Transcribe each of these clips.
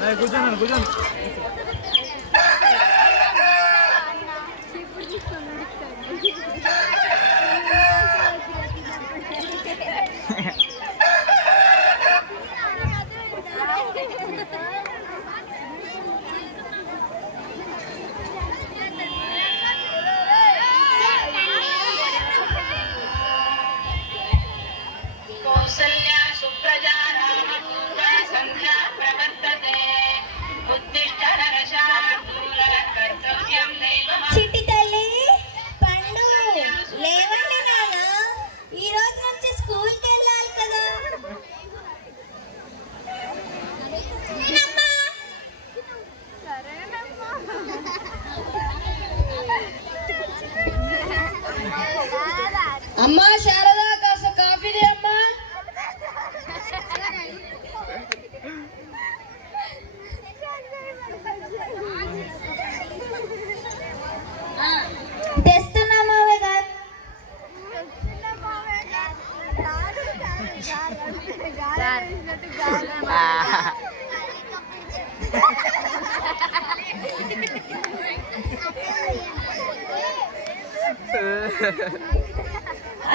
కూర్చోండి కూర్చోండి. చిట్టి తల్లి పండు లేవండి నాన్న, ఈ రోజు నుంచి స్కూల్కి వెళ్ళాలి కదా. అమ్మా శారదా, కాస్త కాఫీ దే అమ్మా. తెస్తున్నా మావయ్య గారు.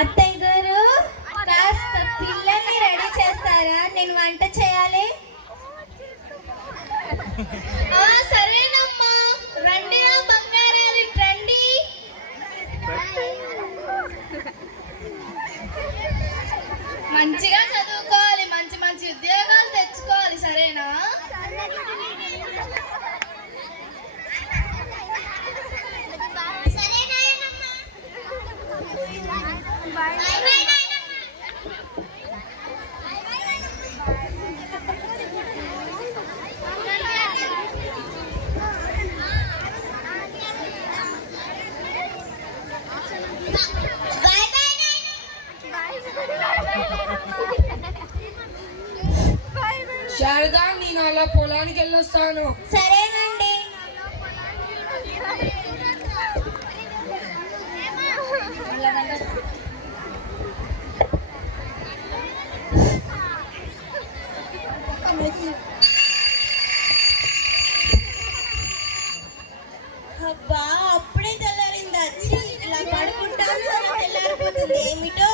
అత్తయ్య గారు కాస్త పిల్లల్ని రెడీ చేస్తారా, నేను వంట చేయాలి. సరేనమ్మా, రండి నా బంగారాలు రండి. మంచిగా చదువుకోవాలి, మంచి మంచి ఉద్యోగాలు తెచ్చుకోవాలి, సరేనా? శారదా, నేను అలా పొలానికి వెళ్ళొస్తాను. సరేనండి. అబ్బా, అప్పుడే తెల్లారిందా? ఇలా పడుకుంటాను, అలా తెల్లారిపోతుంది ఏమిటో.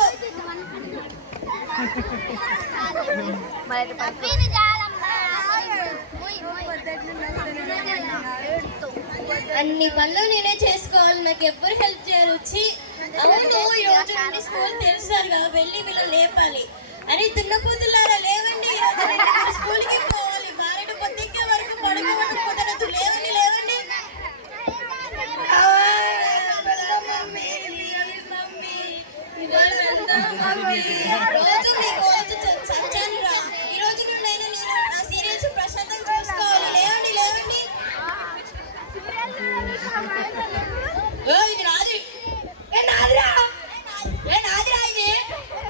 అన్ని పనులు నేనే చేసుకోవాలి, నాకు ఎవ్వరు హెల్ప్ చేయాలి. వచ్చి అవును, ఈ రోజు నుండి స్కూల్ తెలుసారుగా, వెళ్ళి వీళ్ళు లేపాలి. అని దున్నపోతులారా లేవండి, ఈ రోజు నుండి మీరు స్కూల్కి పోవాలి. బారెడు పొద్దుకే వరకు పడుకోవడం కుదరదు. లేవండి లేవండి. రోజు మీకు వచ్చి చచ్చాను రా. ఈ రోజు నుండి అయినా నేను నా సీరియల్స్ ప్రశాంతం చూసుకోవాలి. లేవండి లేవండి. ఇది నాది, నాదిరా, నాదిరా, ఇది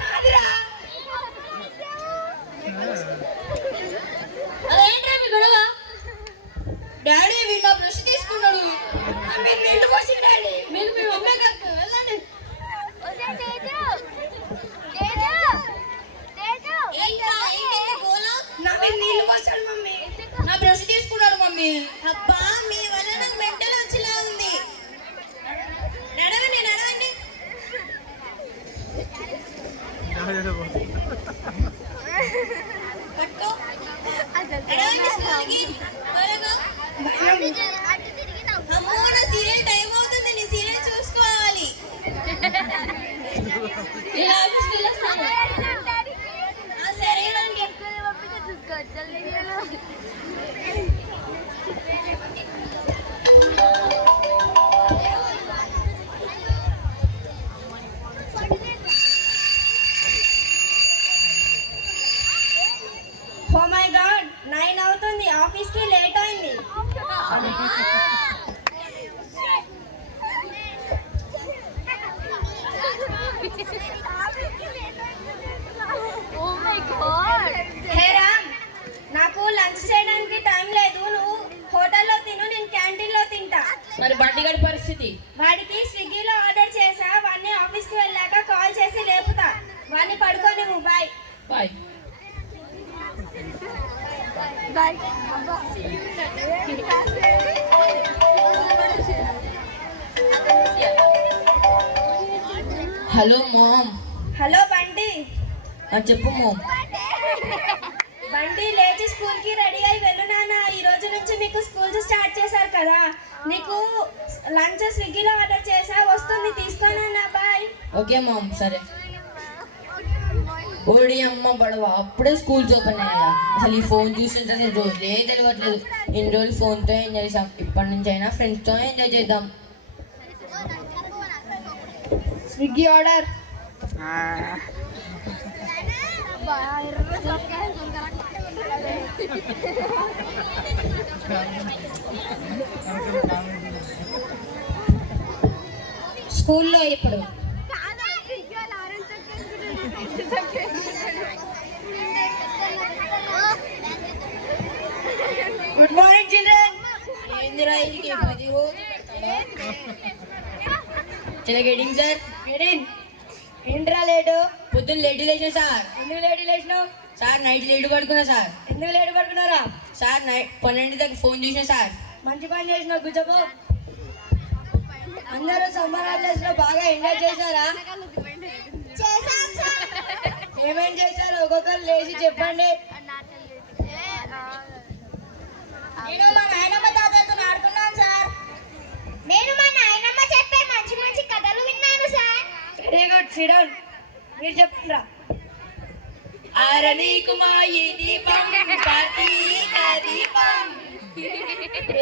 నాదిరా. అదేంట్రా మీ గొడవ? డాడీ వీడు నా బ్రష్ తీసుకున్నాడు. మీరు నీళ్ళు పోసి డాడీ, మీరు మీ మమ్మీ కాదు, వెళ్ళండి. నీళ్ళు పోసాడు మమ్మీ, నా బ్రష్ తీసుకున్నాడు మమ్మీ. అబ్బా, మీ వల్ల నాకు మెంటల్ వచ్చేలా ఉంది. నడవండి నడవండి. పట్టుకో, నడవండి స్కూల్కి త్వరగా. అమ్మో, నా సీరియల్ టైం అవుతుంది, నీ సీరియల్ చూసుకోవాలి. సరేనండి. ఓ మై గాడ్, 9 అవుతుంది, ఆఫీస్కి లేట్ అయింది. హే రామ్, నాకు లంచ్ చేయడానికి టైం లేదు. నువ్వు హోటల్లో తిను, నేను క్యాంటీన్లో తింటా. మరి బండిగడి పరిస్థితి? వాడికి స్విగ్గీలో ఆర్డర్ చేసా, వాడిని ఆఫీస్కి వెళ్ళాక కాల్ చేసి లేపుతా. వాడిని పడుకో నువ్వు. Bye bye. Bye. Hello mom. Hello బండి. చెప్పు మామ్. బండి లేచి స్కూల్కి రెడీ అయి వెళ్ళు నాన్న. ఈ రోజు నుంచి మీకు స్కూల్స్ స్టార్ట్ చేశారు కదా, నీకు లంచ్ స్విగ్గీలో ఆర్డర్ చేసా, వస్తుంది తీసుకోనా. బాయ్. ఓకే మామ్, సరే. ఓడి అమ్మ బడవ, అప్పుడే స్కూల్స్ ఓపెన్ అయ్యా. అసలు ఈ ఫోన్ చూస్తుంటే అసలు రోజులే తెలియట్లేదు. ఇన్ని రోజులు ఫోన్తో ఎంజాయ్ చేసాం, ఇప్పటి నుంచి అయినా ఫ్రెండ్స్తో ఎంజాయ్ చేద్దాం. Swiggy order. స్కూల్లో ఇప్పుడు good morning children. Getting sir. ఏంట్రా లేటు? పొద్దున్న లేట్ లేచిన సార్. ఎందుకు లేటు లేచినావు? సార్ నైట్ లేట్ పడుకున్నా సార్. ఎందుకు లేటు పడుకున్నారా? సార్ నైట్ 12 దాకా ఫోన్ చూసిన సార్. మంచి పని చేసినావు, కూర్చోపో. అందరూ సమ్మర్ హాలిడేస్ లో బాగా ఎంజాయ్ చేశారా? ఏమేం చేశారు ఒక్కొక్కరు లేచి చెప్పండి. నేను మా నాయనమ్మ తాతయ్యతో ఆడుకున్నాను సార్. నేను మా నాయనమ్మ చెప్పే మంచి మంచి కథలు విన్నాను sir. Very good, SIT down. మీరు చెప్పండి రా. దీపం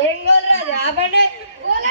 ఏం గోల్ రా? ఆపండి. గోల